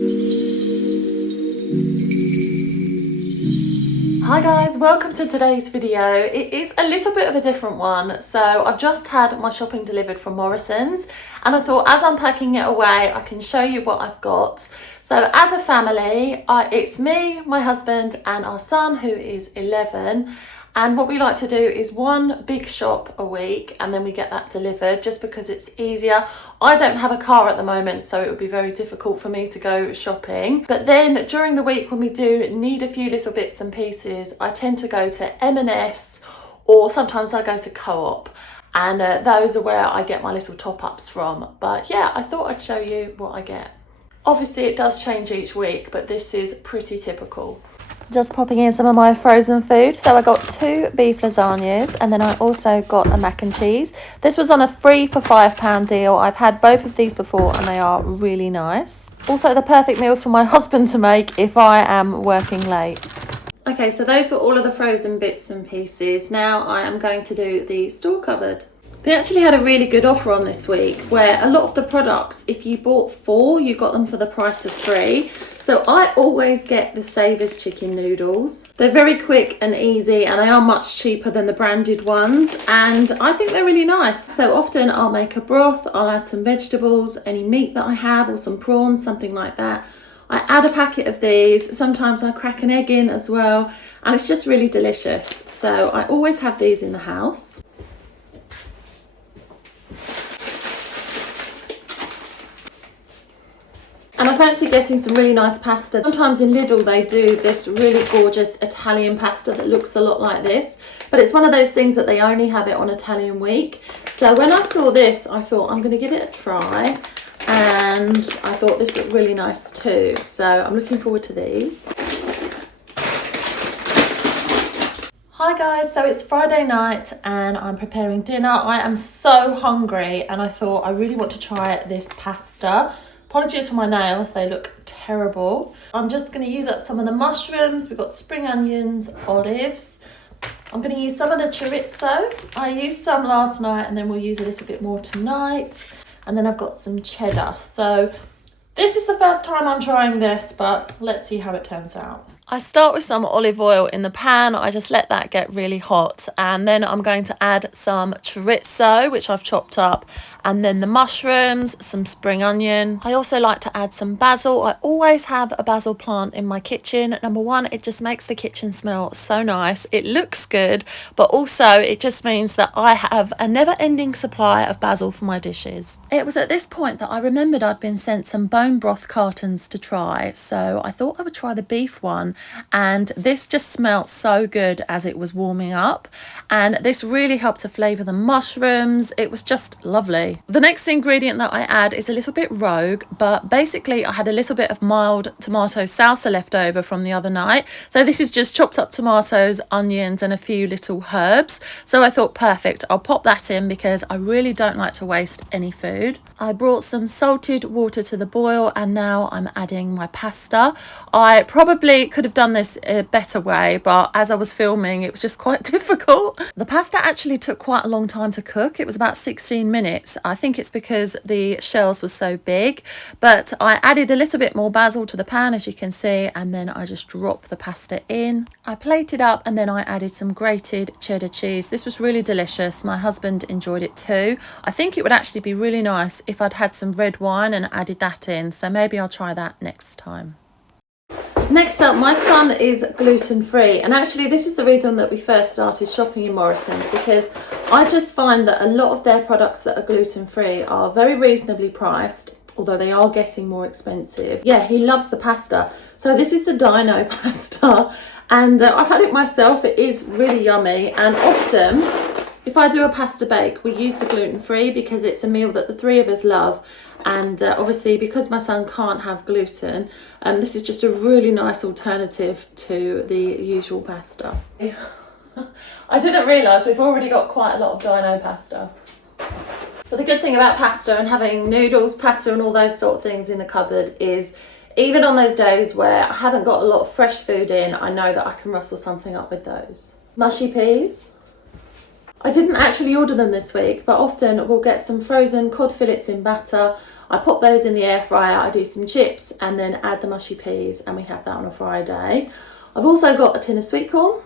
Hi guys, welcome to today's video. It is a little bit of a different one. So I've just had my shopping delivered from Morrisons and I thought as I'm packing it away, I can show you what I've got. So as a family, it's me, my husband and our son who is 11. And what we like to do is one big shop a week and then we get that delivered just because it's easier. I don't have a car at the moment, so it would be very difficult for me to go shopping. But then during the week when we do need a few little bits and pieces, I tend to go to M&S or sometimes I go to Co-op. And those are where I get my little top-ups from. But yeah, I thought I'd show you what I get. Obviously it does change each week, but this is pretty typical. Just popping in some of my frozen food. So I got 2 beef lasagnas and then I also got a mac and cheese. This was on a 3 for £5 deal. I've had both of these before and they are really nice. Also the perfect meals for my husband to make if I am working late. Okay, so those were all of the frozen bits and pieces. Now I am going to do the store cupboard. They actually had a really good offer on this week where a lot of the products, if you bought 4, you got them for the price of 3. So I always get the Savers chicken noodles. They're very quick and easy and they are much cheaper than the branded ones and I think they're really nice. So often I'll make a broth, I'll add some vegetables, any meat that I have or some prawns, something like that. I add a packet of these, sometimes I crack an egg in as well and it's just really delicious. So I always have these in the house. And I fancy getting some really nice pasta. Sometimes in Lidl they do this really gorgeous Italian pasta that looks a lot like this. But it's one of those things that they only have it on Italian week. So when I saw this, I thought I'm going to give it a try. And I thought this looked really nice too. So I'm looking forward to these. Hi guys, so it's Friday night and I'm preparing dinner. I am so hungry and I thought I really want to try this pasta. Apologies for my nails, they look terrible. I'm just going to use up some of the mushrooms. We've got spring onions, olives. I'm going to use some of the chorizo. I used some last night and then we'll use a little bit more tonight. And then I've got some cheddar. So this is the first time I'm trying this, but let's see how it turns out. I start with some olive oil in the pan. I just let that get really hot and then I'm going to add some chorizo, which I've chopped up, and then the mushrooms, some spring onion. I also like to add some basil. I always have a basil plant in my kitchen. Number one, it just makes the kitchen smell so nice. It looks good, but also it just means that I have a never-ending supply of basil for my dishes. It was at this point that I remembered I'd been sent some bone broth cartons to try, so I thought I would try the beef one. And this just smelled so good as it was warming up, and this really helped to flavour the mushrooms. It was just lovely. The next ingredient that I add is a little bit rogue, but basically I had a little bit of mild tomato salsa left over from the other night. So this is just chopped up tomatoes, onions and a few little herbs. So I thought perfect, I'll pop that in because I really don't like to waste any food. I brought some salted water to the boil and now I'm adding my pasta. I probably could have done this a better way, but as I was filming it was just quite difficult. The pasta actually took quite a long time to cook. It was about 16 minutes. I think it's because the shells were so big, but I added a little bit more basil to the pan as you can see, and then I just dropped the pasta in. I plated up and then I added some grated cheddar cheese. This was really delicious. My husband enjoyed it too. I think it would actually be really nice if I'd had some red wine and added that in, so maybe I'll try that next time. Next up, my son is gluten-free, and actually this is the reason that we first started shopping in Morrisons, because I just find that a lot of their products that are gluten-free are very reasonably priced, although they are getting more expensive. Yeah, he loves the pasta. So this is the Dino pasta, and I've had it myself. It is really yummy, and often if I do a pasta bake, we use the gluten-free because it's a meal that the 3 of us love. And obviously because my son can't have gluten, this is just a really nice alternative to the usual pasta. I didn't realise we've already got quite a lot of Dino pasta. But the good thing about pasta and having noodles, pasta and all those sort of things in the cupboard is even on those days where I haven't got a lot of fresh food in, I know that I can rustle something up with those. Mushy peas. I didn't actually order them this week, but often we'll get some frozen cod fillets in batter. I pop those in the air fryer, I do some chips and then add the mushy peas, and we have that on a Friday. I've also got a tin of sweet corn,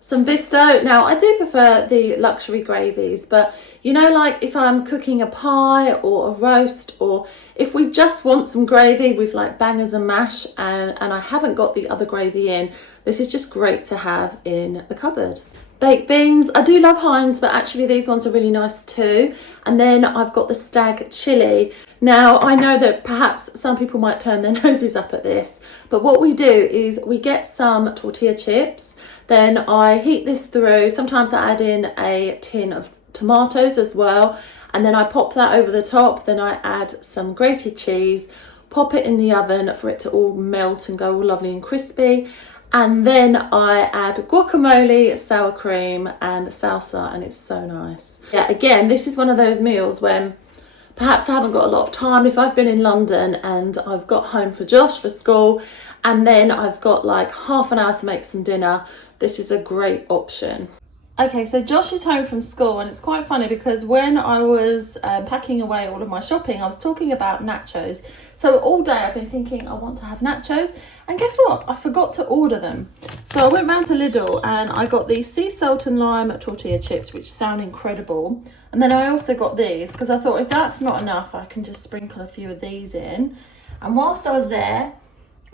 some Bisto. Now I do prefer the luxury gravies, but you know, like if I'm cooking a pie or a roast, or if we just want some gravy with like bangers and mash, and I haven't got the other gravy in, this is just great to have in the cupboard. Baked beans, I do love Heinz, but actually these ones are really nice too. And then I've got the stag chili. Now I know that perhaps some people might turn their noses up at this, but what we do is we get some tortilla chips, then I heat this through. Sometimes I add in a tin of tomatoes as well, and then I pop that over the top. Then I add some grated cheese, pop it in the oven for it to all melt and go all lovely and crispy. And then I add guacamole, sour cream and salsa, and it's so nice. Yeah, again, this is one of those meals when perhaps I haven't got a lot of time. If I've been in London and I've got home for Josh for school, and then I've got like half an hour to make some dinner, this is a great option. Okay, so Josh is home from school, and it's quite funny because when I was packing away all of my shopping, I was talking about nachos. So all day I've been thinking I want to have nachos, and guess what? I forgot to order them. So I went round to Lidl and I got these sea salt and lime tortilla chips, which sound incredible. And then I also got these because I thought if that's not enough, I can just sprinkle a few of these in. And whilst I was there,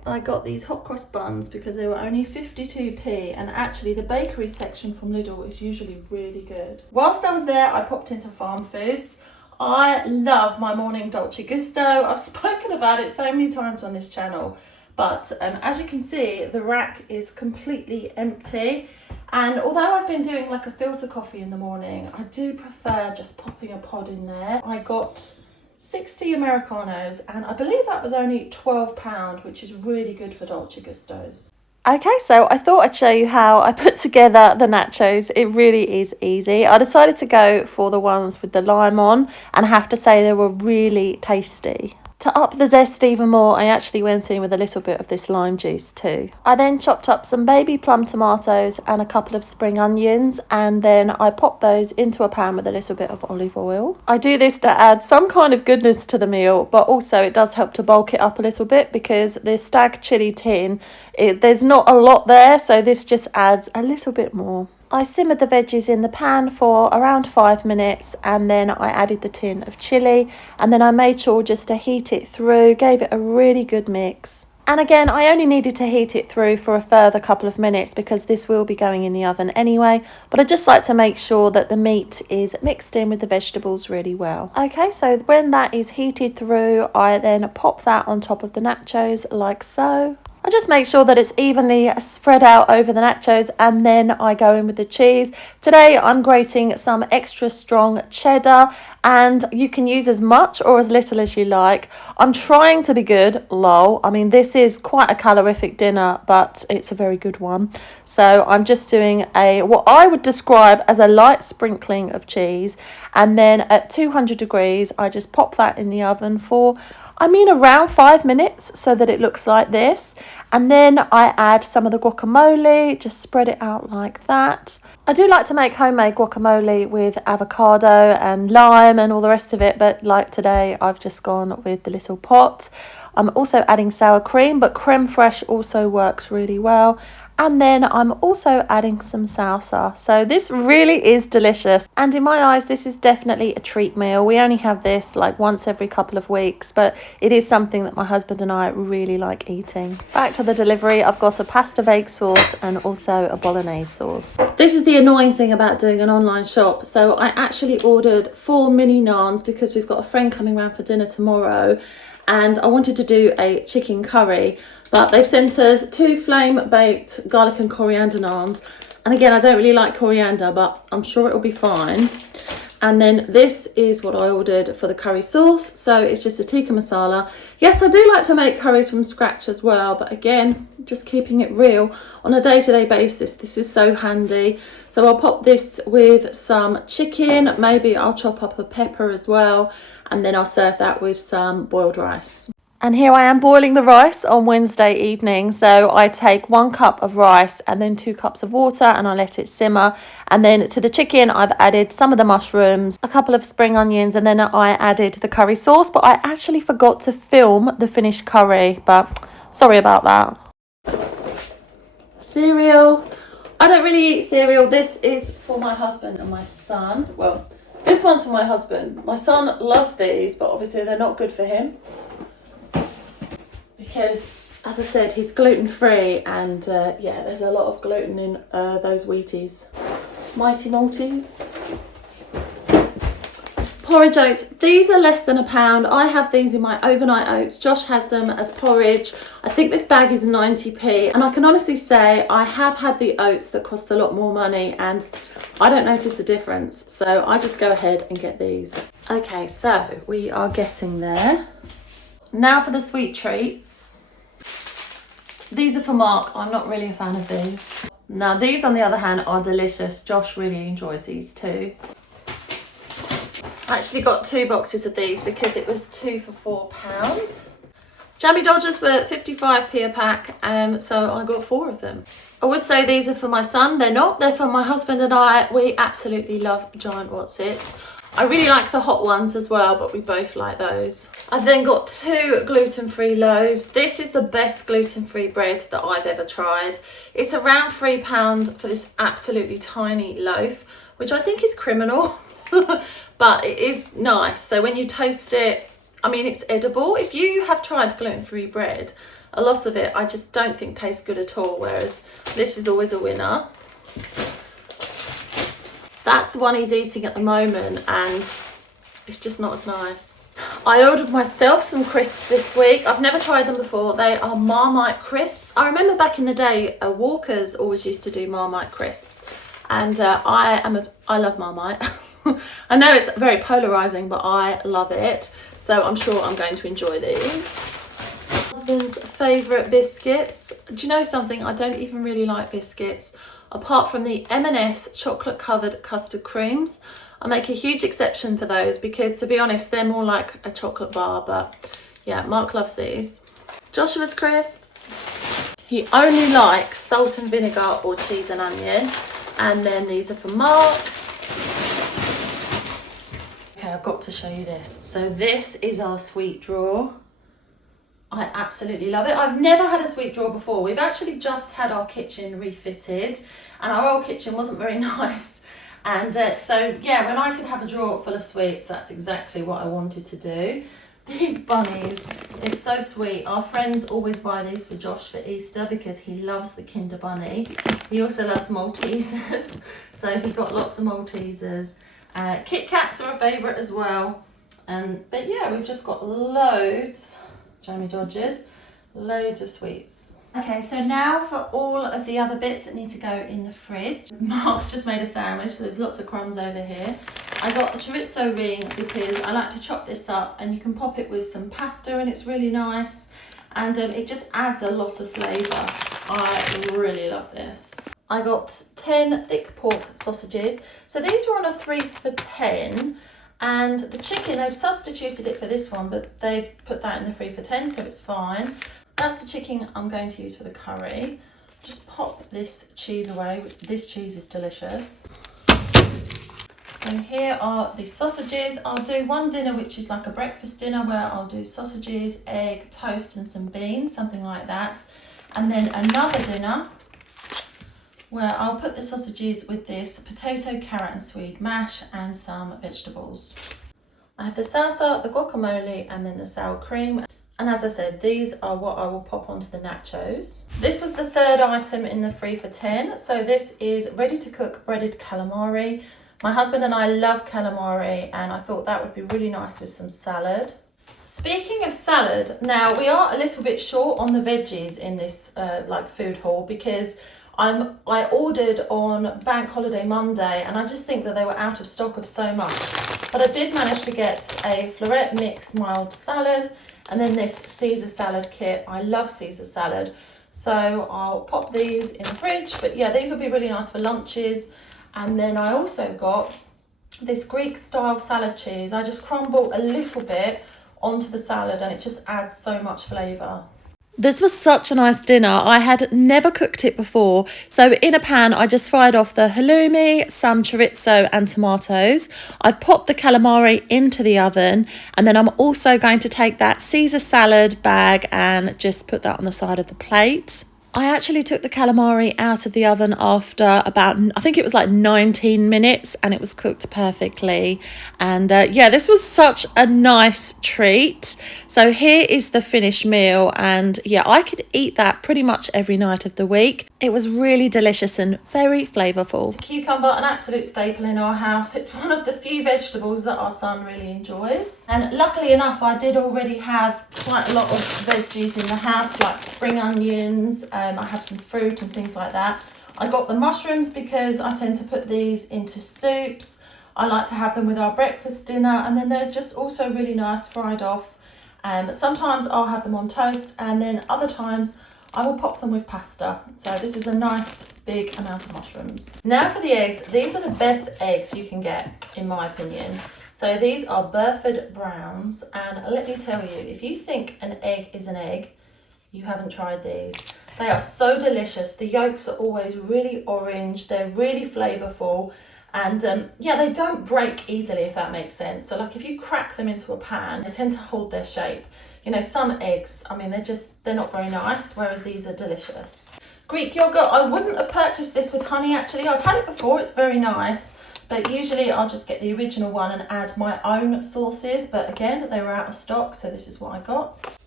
I got these hot cross buns because they were only 52p, and actually the bakery section from Lidl is usually really good. Whilst I was there, I popped into Farm Foods. I love my morning Dolce Gusto. I've spoken about it so many times on this channel, but as you can see, the rack is completely empty. And although I've been doing like a filter coffee in the morning, I do prefer just popping a pod in there. I got 60 Americanos, and I believe that was only £12, which is really good for Dolce Gustos. Okay, so I thought I'd show you how I put together the nachos. It really is easy. I decided to go for the ones with the lime on, and I have to say they were really tasty. To up the zest even more, I actually went in with a little bit of this lime juice too. I then chopped up some baby plum tomatoes and a couple of spring onions, and then I popped those into a pan with a little bit of olive oil. I do this to add some kind of goodness to the meal, but also it does help to bulk it up a little bit because the stag chili tin, there's not a lot there, so this just adds a little bit more. I simmered the veggies in the pan for around 5 minutes, and then I added the tin of chilli, and then I made sure just to heat it through, gave it a really good mix. And again, I only needed to heat it through for a further couple of minutes because this will be going in the oven anyway, but I just like to make sure that the meat is mixed in with the vegetables really well. Okay, so when that is heated through, I then pop that on top of the nachos like so. I just make sure that it's evenly spread out over the nachos, and then I go in with the cheese. Today I'm grating some extra strong cheddar, and you can use as much or as little as you like. I'm trying to be good, lol. I mean, this is quite a calorific dinner, but it's a very good one. So I'm just doing what I would describe as a light sprinkling of cheese, and then at 200 degrees I just pop that in the oven for around 5 minutes so that it looks like this. And then I add some of the guacamole, just spread it out like that. I do like to make homemade guacamole with avocado and lime and all the rest of it, but like today I've just gone with the little pot. I'm also adding sour cream, but creme fraiche also works really well. And then I'm also adding some salsa. So this really is delicious. And in my eyes, this is definitely a treat meal. We only have this like once every couple of weeks, but it is something that my husband and I really like eating. Back to the delivery, I've got a pasta bake sauce and also a bolognese sauce. This is the annoying thing about doing an online shop. So I actually ordered 4 mini naans because we've got a friend coming round for dinner tomorrow, and I wanted to do a chicken curry, but they've sent us 2 flame baked garlic and coriander naans. And again, I don't really like coriander, but I'm sure it'll be fine. And then this is what I ordered for the curry sauce. So it's just a tikka masala. Yes, I do like to make curries from scratch as well, but again, just keeping it real on a day-to-day basis. This is so handy. So I'll pop this with some chicken. Maybe I'll chop up a pepper as well, and then I'll serve that with some boiled rice. And here I am boiling the rice on Wednesday evening. So I take 1 cup of rice and then 2 cups of water and I let it simmer. And then to the chicken, I've added some of the mushrooms, a couple of spring onions, and then I added the curry sauce. But I actually forgot to film the finished curry, but sorry about that. Cereal. I don't really eat cereal. This is for my husband and my son. Well, this one's for my husband. My son loves these, but obviously they're not good for him. Because, as I said, he's gluten-free and yeah, there's a lot of gluten in those Wheaties. Mighty Maltese. Porridge oats. These are less than £1. I have these in my overnight oats. Josh has them as porridge. I think this bag is 90p. And I can honestly say I have had the oats that cost a lot more money and I don't notice the difference. So I just go ahead and get these. Okay, so we are getting there. Now for the sweet treats. These are for Mark. I'm not really a fan of these. Now these on the other hand are delicious. Josh really enjoys these too. I actually got 2 boxes of these because it was 2 for £4. Jammy Dodgers were 55p a pack, so I got 4 of them. I would say these are for my son. They're not. They're for my husband and I. We absolutely love giant Wotsits. I really like the hot ones as well, but we both like those. I've then got 2 gluten-free loaves. This is the best gluten-free bread that I've ever tried. It's around £3 for this absolutely tiny loaf, which I think is criminal, but it is nice. So when you toast it, I mean, it's edible. If you have tried gluten-free bread, a lot of it I just don't think tastes good at all, whereas this is always a winner. That's the one he's eating at the moment and it's just not as nice. I ordered myself some crisps this week. I've never tried them before. They are Marmite crisps. I remember back in the day, Walkers always used to do Marmite crisps. And I love Marmite. I know it's very polarising, but I love it. So I'm sure I'm going to enjoy these. Husband's favourite biscuits. Do you know something? I don't even really like biscuits. Apart from the M&S chocolate covered custard creams. I make a huge exception for those because, to be honest, they're more like a chocolate bar, but yeah, Mark loves these. Joshua's crisps. He only likes salt and vinegar or cheese and onion. And then these are for Mark. Okay, I've got to show you this. So this is our sweet drawer. I absolutely love it. I've never had a sweet drawer before. We've actually just had our kitchen refitted and our old kitchen wasn't very nice. And so, yeah, when I could have a drawer full of sweets, that's exactly what I wanted to do. These bunnies, it's so sweet. Our friends always buy these for Josh for Easter because he loves the Kinder Bunny. He also loves Maltesers, so he got lots of Maltesers. Kit Kats are a favourite as well. But yeah, we've just got loads. Jammy Dodgers, loads of sweets. Okay, so now for all of the other bits that need to go in the fridge. Mark's just made a sandwich, so there's lots of crumbs over here. I got a chorizo ring because I like to chop this up and you can pop it with some pasta and it's really nice. And it just adds a lot of flavour. I really love this. I got 10 thick pork sausages. So these were on a 3 for £10. And the chicken, they've substituted it for this one, but they've put that in the 3 for £10, so it's fine. That's the chicken I'm going to use for the curry. Just pop this cheese away. This cheese is delicious. So here are the sausages. I'll do one dinner, which is like a breakfast dinner, where I'll do sausages, egg, toast, and some beans, something like that. And then another dinner, where I'll put the sausages with this potato, carrot and swede mash and some vegetables. I have the salsa, the guacamole and then the sour cream. And as I said, these are what I will pop onto the nachos. This was the 3rd item in the 3 for £10. So this is ready to cook breaded calamari. My husband and I love calamari and I thought that would be really nice with some salad. Speaking of salad, now we are a little bit short on the veggies in this like food haul because I ordered on Bank Holiday Monday and I just think that they were out of stock of so much. But I did manage to get a Floret Mix mild salad and then this Caesar salad kit. I love Caesar salad. So I'll pop these in the fridge. But yeah, these will be really nice for lunches. And then I also got this Greek style salad cheese. I just crumble a little bit onto the salad, and it just adds so much flavour. This was such a nice dinner. I had never cooked it before. So in a pan, I just fried off the halloumi, some chorizo and tomatoes. I've popped the calamari into the oven, and then I'm also going to take that Caesar salad bag and just put that on the side of the plate. I actually took the calamari out of the oven after about, I think it was like 19 minutes, and it was cooked perfectly. And yeah, this was such a nice treat. So here is the finished meal, and yeah, I could eat that pretty much every night of the week. It was really delicious and very flavourful. Cucumber, an absolute staple in our house. It's one of the few vegetables that our son really enjoys. And luckily enough, I did already have quite a lot of veggies in the house, like spring onions. I have some fruit and things like that. I got the mushrooms because I tend to put these into soups. I like to have them with our breakfast dinner, and then they're just also really nice fried off. Sometimes I'll have them on toast, and then other times I will pop them with pasta. So this is a nice big amount of mushrooms. Now for the eggs. These are the best eggs you can get, in my opinion. So these are Burford Browns, and let me tell you, if you think an egg is an egg, you haven't tried these. They are so delicious. The yolks are always really orange. They're really flavourful. And yeah, they don't break easily, if that makes sense. So like if you crack them into a pan, they tend to hold their shape. You know, some eggs, I mean, they're not very nice, whereas these are delicious. Greek yogurt, I wouldn't have purchased this with honey actually. I've had it before, it's very nice. But usually I'll just get the original one and add my own sauces. But again, they were out of stock, so this is what I got.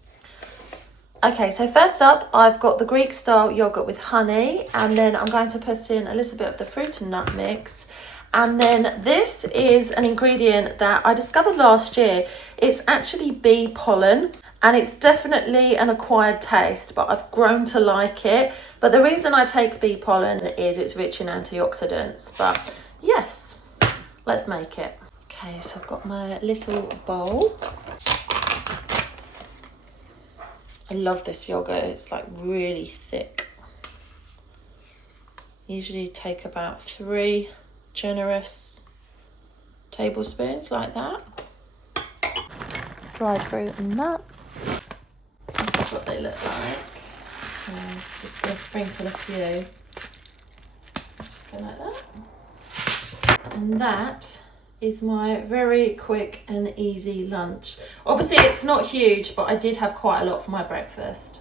Okay, so first up, I've got the Greek style yogurt with honey, and then I'm going to put in a little bit of the fruit and nut mix. And then this is an ingredient that I discovered last year. It's actually bee pollen, and it's definitely an acquired taste, but I've grown to like it. But the reason I take bee pollen is it's rich in antioxidants. But yes, let's make it. Okay, so I've got my little bowl. I love this yogurt, it's like really thick. Usually take about 3 generous tablespoons like that. Dried fruit and nuts. This is what they look like. So I'm just going to sprinkle a few. Just go like that. And that is my very quick and easy lunch. Obviously it's not huge, but I did have quite a lot for my breakfast.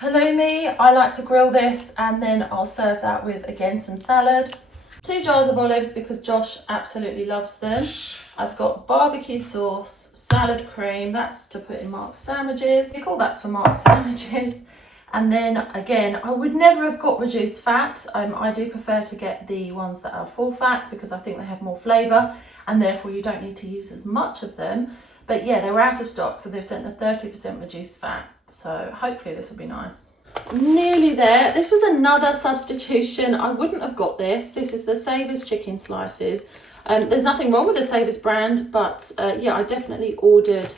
Halloumi, I like to grill this, and then I'll serve that with, again, some salad. 2 jars of olives because Josh absolutely loves them. I've got barbecue sauce, salad cream, that's to put in Mark's sandwiches. I call that's for Mark's sandwiches. And then again, I would never have got reduced fat. I do prefer to get the ones that are full fat because I think they have more flavour, and therefore you don't need to use as much of them. But yeah, they were out of stock, so they've sent the 30% reduced fat. So hopefully this will be nice. Nearly there. This was another substitution. I wouldn't have got this. This is the Savers chicken slices. There's nothing wrong with the Savers brand, but yeah, I definitely ordered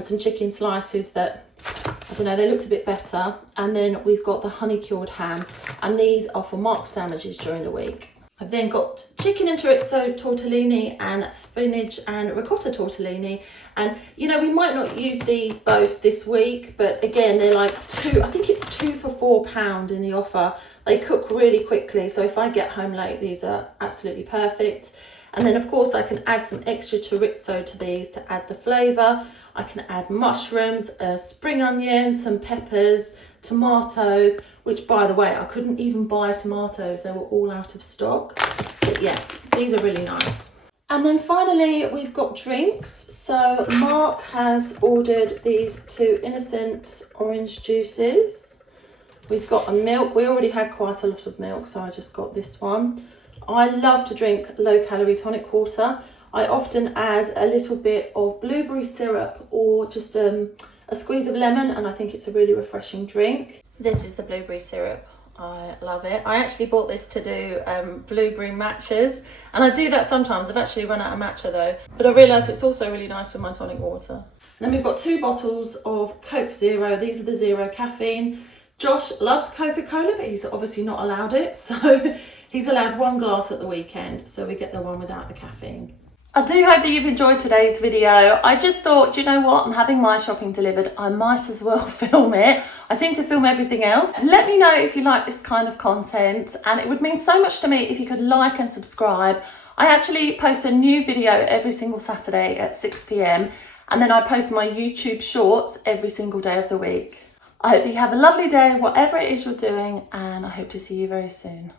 some chicken slices that, I don't know, they looked a bit better. And then we've got the honey cured ham, and these are for Mark's sandwiches during the week. I've then got chicken and chorizo tortellini and spinach and ricotta tortellini. And, you know, we might not use these both this week, but again, they're like I think it's 2 for £4 in the offer. They cook really quickly, so if I get home late, these are absolutely perfect. And then, of course, I can add some extra chorizo to these to add the flavour. I can add mushrooms, spring onions, some peppers, tomatoes, which, by the way, I couldn't even buy tomatoes. They were all out of stock. But yeah, these are really nice. And then finally, we've got drinks. So Mark has ordered these 2 innocent orange juices. We've got a milk. We already had quite a lot of milk, so I just got this one. I love to drink low-calorie tonic water. I often add a little bit of blueberry syrup or just a squeeze of lemon, and I think it's a really refreshing drink. This is the blueberry syrup. I love it. I actually bought this to do blueberry matchas, and I do that sometimes. I've actually run out of matcha though, but I realised it's also really nice with my tonic water. Then we've got 2 bottles of Coke Zero. These are the zero caffeine. Josh loves Coca-Cola, but he's obviously not allowed it, so he's allowed 1 glass at the weekend, so we get the one without the caffeine. I do hope that you've enjoyed today's video. I just thought, do you know what? I'm having my shopping delivered. I might as well film it. I seem to film everything else. Let me know if you like this kind of content, and it would mean so much to me if you could like and subscribe. I actually post a new video every single Saturday at 6 p.m. and then I post my YouTube shorts every single day of the week. I hope that you have a lovely day, whatever it is you're doing, and I hope to see you very soon.